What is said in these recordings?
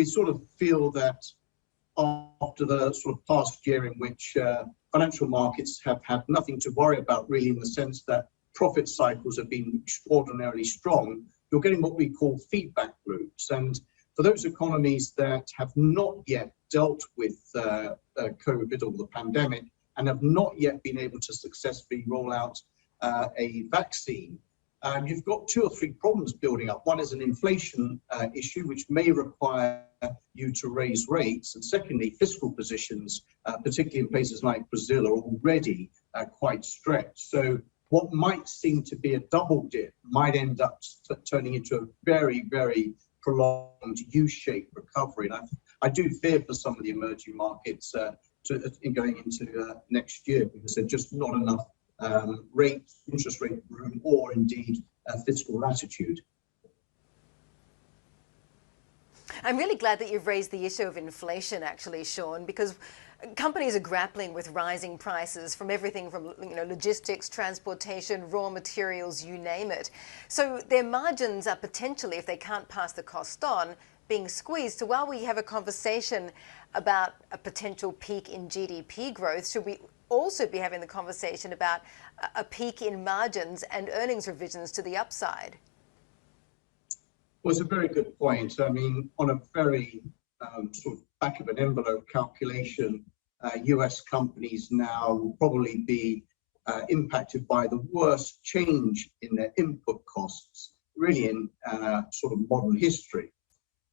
we sort of feel that after the sort of past year in which financial markets have had nothing to worry about really, in the sense that profit cycles have been extraordinarily strong, you're getting what we call feedback loops. And for those economies that have not yet dealt with COVID or the pandemic and have not yet been able to successfully roll out a vaccine, you've got two or three problems building up. One is an inflation issue, which may require you to raise rates. And secondly, fiscal positions, particularly in places like Brazil, are already quite stretched. So what might seem to be a double dip might end up turning into a very, very prolonged U-shaped recovery. And I do fear for some of the emerging markets going into next year, because there's just not enough interest rate room, or indeed fiscal latitude. I'm really glad that you've raised the issue of inflation, actually, Sean, because companies are grappling with rising prices from everything from logistics, transportation, raw materials, you name it. So their margins are potentially, if they can't pass the cost on, being squeezed. So while we have a conversation about a potential peak in GDP growth, should we also be having the conversation about a peak in margins and earnings revisions to the upside? Well, it's a very good point. I mean, on a very sort of back of an envelope calculation, US companies now will probably be impacted by the worst change in their input costs, really in sort of modern history.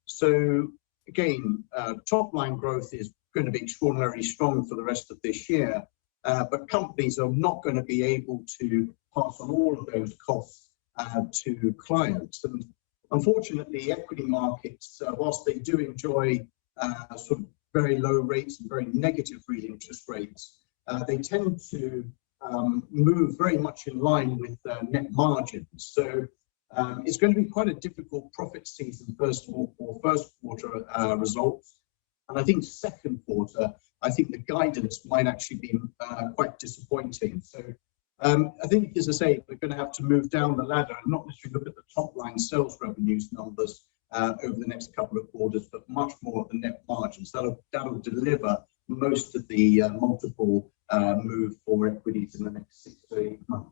So again, top line growth is going to be extraordinarily strong for the rest of this year, but companies are not going to be able to pass on all of those costs to clients. And unfortunately, equity markets, whilst they do enjoy sort of very low rates and very negative real interest rates, they tend to move very much in line with net margins. So it's going to be quite a difficult profit season, first of all, for first quarter results. And I think second quarter, I think the guidance might actually be quite disappointing. So I think, as I say, we're going to have to move down the ladder and not necessarily look at the top line sales revenues numbers over the next couple of quarters, but much more at the net margins. That'll deliver most of the multiple move for equities in the next 6 to 8 months.